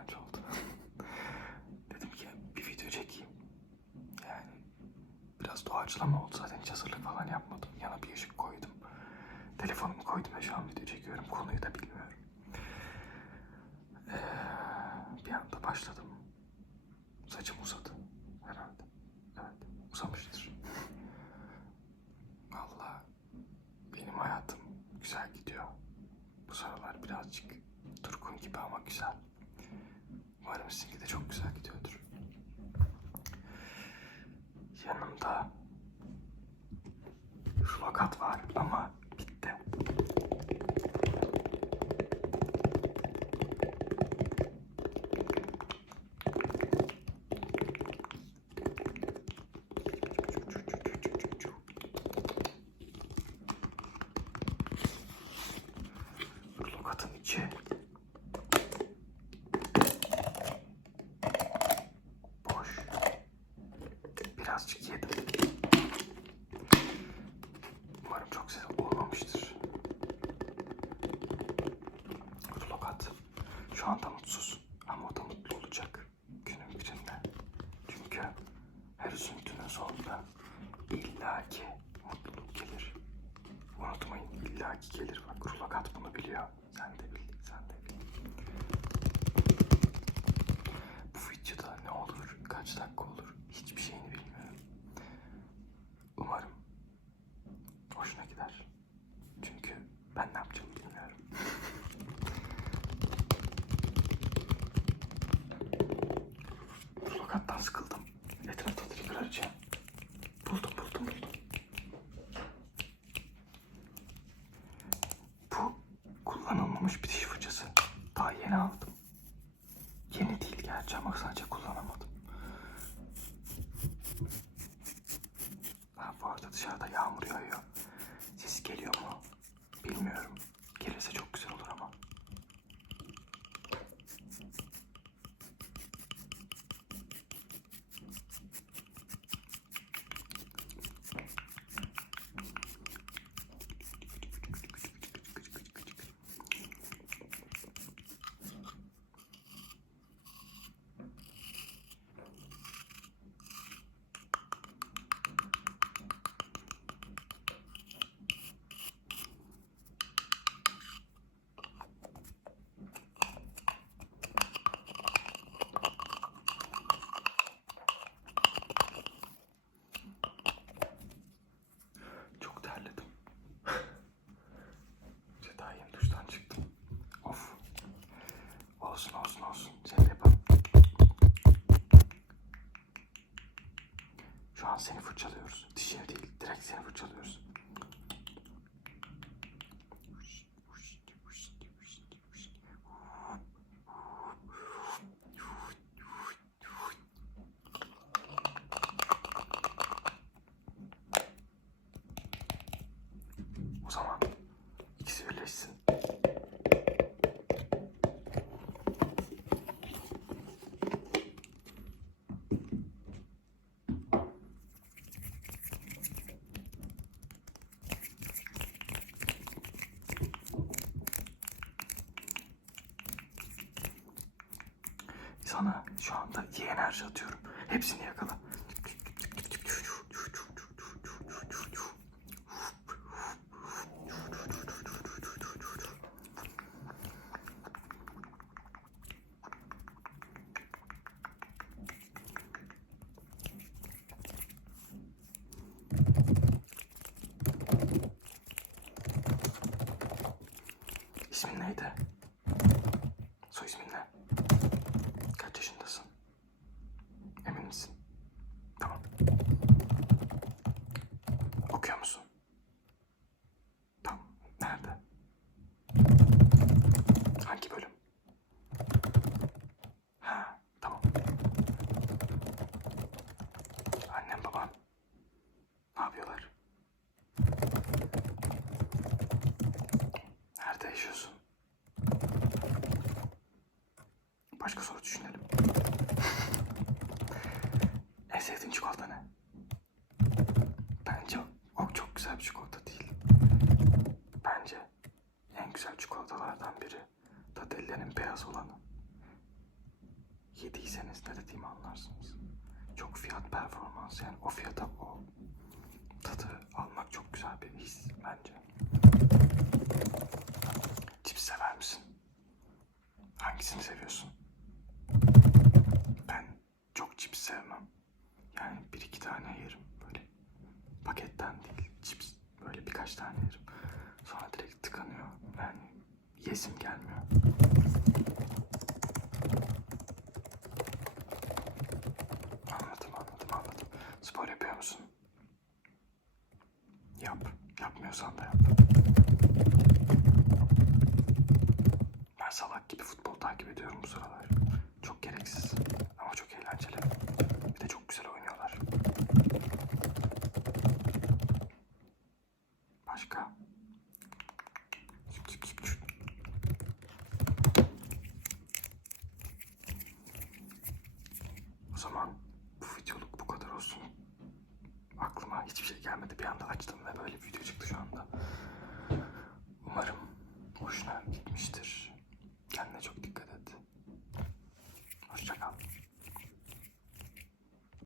İğrenç oldu. dedim ki bir video çekeyim. Yani biraz doğaçlama oldu zaten hiç hazırlık falan yapmadım. Yana bir ışık koydum. Telefonumu koydum ve şu an video çekiyorum. Konuyu da bilmiyorum. Ee, bir anda başladım. Saçım uzadı herhalde. Evet uzamıştır. Valla benim hayatım güzel gidiyor. Bu sıralar birazcık durgun gibi ama güzel. Umarım sizinki de çok güzel gidiyordur. Yanımda fakat var ama Birazcık yedim. Umarım çok ses olmamıştır. Lokat şu anda mutsuz ama o da mutlu olacak günün birinde. Çünkü her üzüntünün sonunda illaki mutluluk gelir. Unutmayın illaki gelir. Bak Rulokat bunu biliyor. Sen de bil, sen de bil. Bu videoda ne olur, kaç dakika olur hiçbir şeyini bilmiyorum. Umarım hoşuna gider. Çünkü ben ne yapacağımı bilmiyorum. Rulokattan sıkıldım. Etrafta trigger arayacağım. Buldum buldum buldum. Bu kullanılmamış bir diş fırçası. Daha yeni aldım. Yeni değil gerçi ama sadece kullanamadım. Ha, bu arada dışarıda yağmur yağıyor. Ses geliyor mu? Bilmiyorum. Gelirse çok güzel olur ama. Çok terledim. İşte daha yeni duştan çıktım. Of. Olsun olsun olsun. Sen de yapalım. Şu an seni fırçalıyoruz. Dişini değil, direkt seni fırçalıyoruz. O zaman ikisi birleşsin. Sana şu anda iyi enerji atıyorum. Hepsini yakala. İsmin neydi? Soy ismin ne? Kaç yaşındasın? Emin misin? Tamam. Okuyor musun? Tamam. Nerede? Hangi bölüm? Ha, tamam. Annem baban ne yapıyorlar? Nerede yaşıyorsun? doğru düşünelim. en sevdiğin çikolata ne? Bence o çok güzel bir çikolata değil. Bence en güzel çikolatalardan biri Tadelle'nin beyaz olanı. Yediyseniz ne dediğimi anlarsınız. Çok fiyat performans yani o fiyata o tadı almak çok güzel bir his bence. Cips sever misin? Hangisini seviyorsun? Ben çok cips sevmem. Yani bir iki tane yerim böyle. Paketten değil, cips böyle birkaç tane yerim. Sonra direkt tıkanıyor. Yani yesim gelmiyor. Anladım, anladım, anladım. Spor yapıyor musun? Yap. Yapmıyorsan da yap. Ben salak gibi futbol takip ediyorum bu sıralar. Çok gereksiz ama çok eğlenceli. Bir de çok güzel oynuyorlar. Başka? O zaman bu videoluk bu kadar olsun. Aklıma hiçbir şey gelmedi. Bir anda açtım ve böyle bir video çıktı şu anda. Umarım hoşuna gitmiştir.